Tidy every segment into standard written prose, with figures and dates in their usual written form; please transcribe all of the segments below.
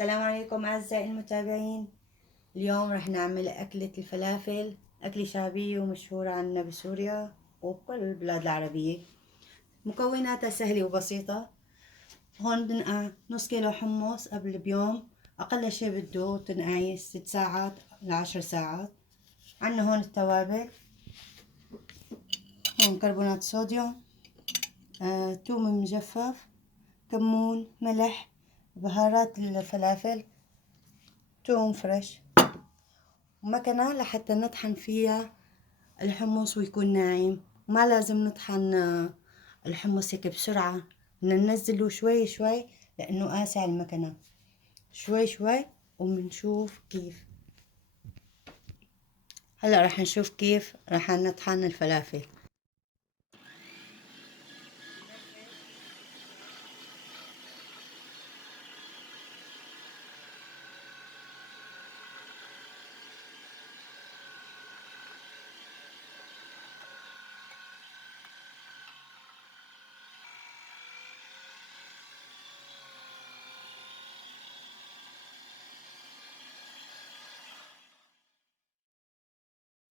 السلام عليكم أعزائي المتابعين. اليوم رح نعمل أكلة الفلافل، أكلة شعبية ومشهورة عنا بسوريا وبكل البلاد العربية. مكوناتها سهلة وبسيطة. هون بننقع نص كيلو حمص قبل بيوم، أقل شي بده تنقعيه 6 ساعات ل10 ساعات. عنا هون التوابل، هون كربونات صوديوم، توم مجفف، كمون، ملح، بهارات الفلافل، توم فريش، ومكنة لحتى نطحن فيها الحمص ويكون ناعم. ما لازم نطحن الحمص هيك بسرعة، بدنا ننزله شوي شوي لأنه قاسي على المكنة. شوي شوي وبنشوف كيف. هلا رح نشوف كيف رح نطحن الفلافل.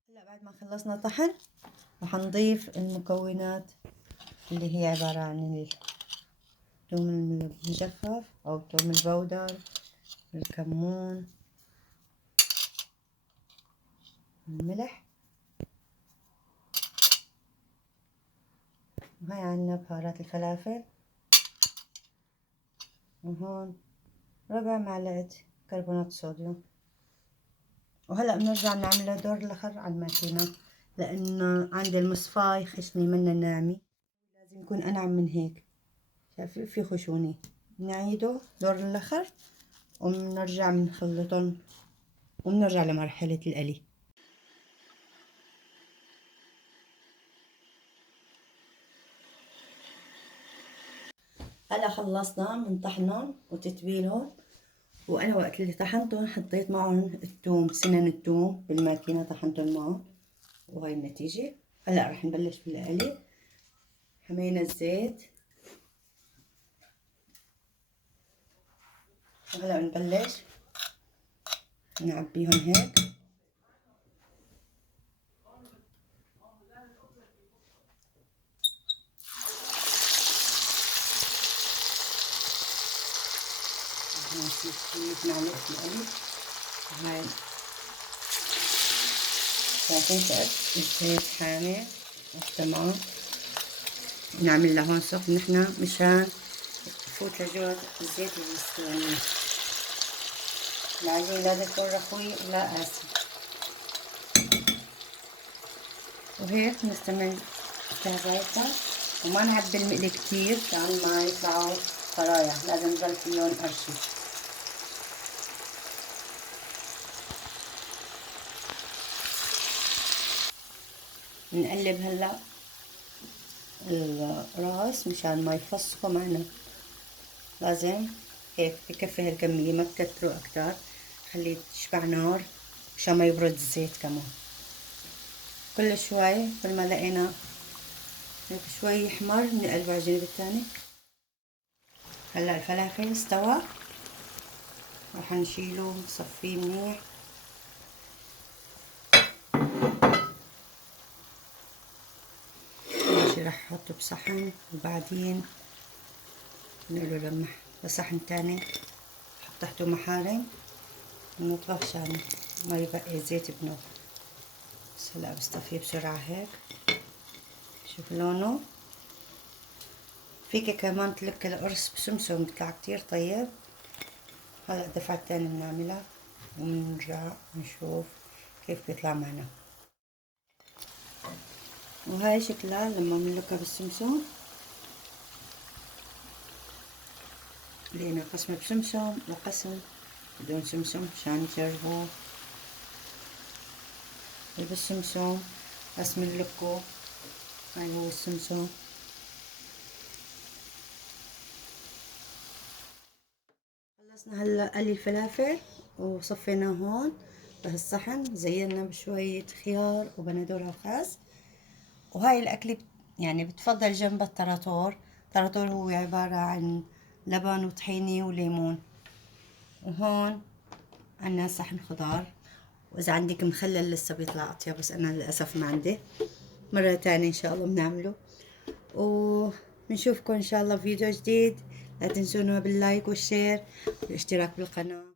هلا بعد ما خلصنا طحن رح نضيف المكونات اللي هي عبارة عن الثوم المجفف أو الثوم البودر، الكمون، الملح، وهي عنا بهارات الفلافل، وهون ربع معلقة كربونات صوديوم. وهلأ بنرجع نعملها دور الآخر على الماكينة لأنه عند المصفاي خشنة منا ناعمة، لازم يكون أنعم من هيك. شايفة في خشونة، نعيده دور الآخر وبنرجع بنخلطهم وبنرجع لمرحلة القلي. هلا خلصنا من طحنهم وتتبيلهم، وأنا وقت اللي طحنتهم حطيت معهم الثوم، سنن الثوم بالماكينة طحنتهم معهم، وهاي النتيجة. هلا رح نبلش بالقلي. حمينا الزيت، وهلا بنبلش نعبيهم هيك. نضيف معلقة القلي. هاي شايفين قد الزيت حامي تمام. نعمل له هون سخن نحنا مشان يفوت لجوا الزيت المستوي. العجين لا يكون رخوي ولا قاسي، وهيك نستمر تهزيتها. وما نعبي المقلي كتير عشان ما يطلعوا خرايا، لازم يضل فيهم قرشة. نقلب هلا الراس مشان ما يفسخوا معنا. لازم هيك بكفي هالكمية، ما تكتروا أكتر، خليه تشبع نار مشان ما يبرد الزيت كمان. كل شوي كل ما لقينا هيك شوي يحمر بنقلبه على الجانب التاني. هلا الفلافل استوى، راح نشيله ونصفيه منيح. ماشي، راح احطه بصحن وبعدين نقله لمح بصحن تاني، نحط تحته محارم ونطبخ عشان ما يبقي زيت بنوب. بس هلا بصطفيه بسرعة هيك. شوف لونه. فيك كمان تلك القرص بسمسم بيطلع كتير طيب. هلا الدفعة التانية بنعملها وبنرجع نشوف كيف بيطلع معنا. وهاي شكلها لما بنلقها بالسمسم. لقينا قسم بسمسم وقسم بدون سمسم مشان يجربوا. بالسمسم قسم نلقه، هاي هو السمسم. خلصنا هلا قلي الفلافل وصفيناه هون بهالصحن، زينا بشوية خيار وبندورة وخس. وهاي الأكلة يعني بتفضل جنب التراتور. التراتور هو عبارة عن لبن وطحينة وليمون. وهون عنا صحن خضار، وإذا عندك مخلل لسه بيطلع أطيب، بس أنا للأسف ما عندي. مرة تانية إن شاء الله بنعمله، وبنشوفكم إن شاء الله في فيديو جديد. لا تنسونا باللايك والشير والاشتراك بالقناة.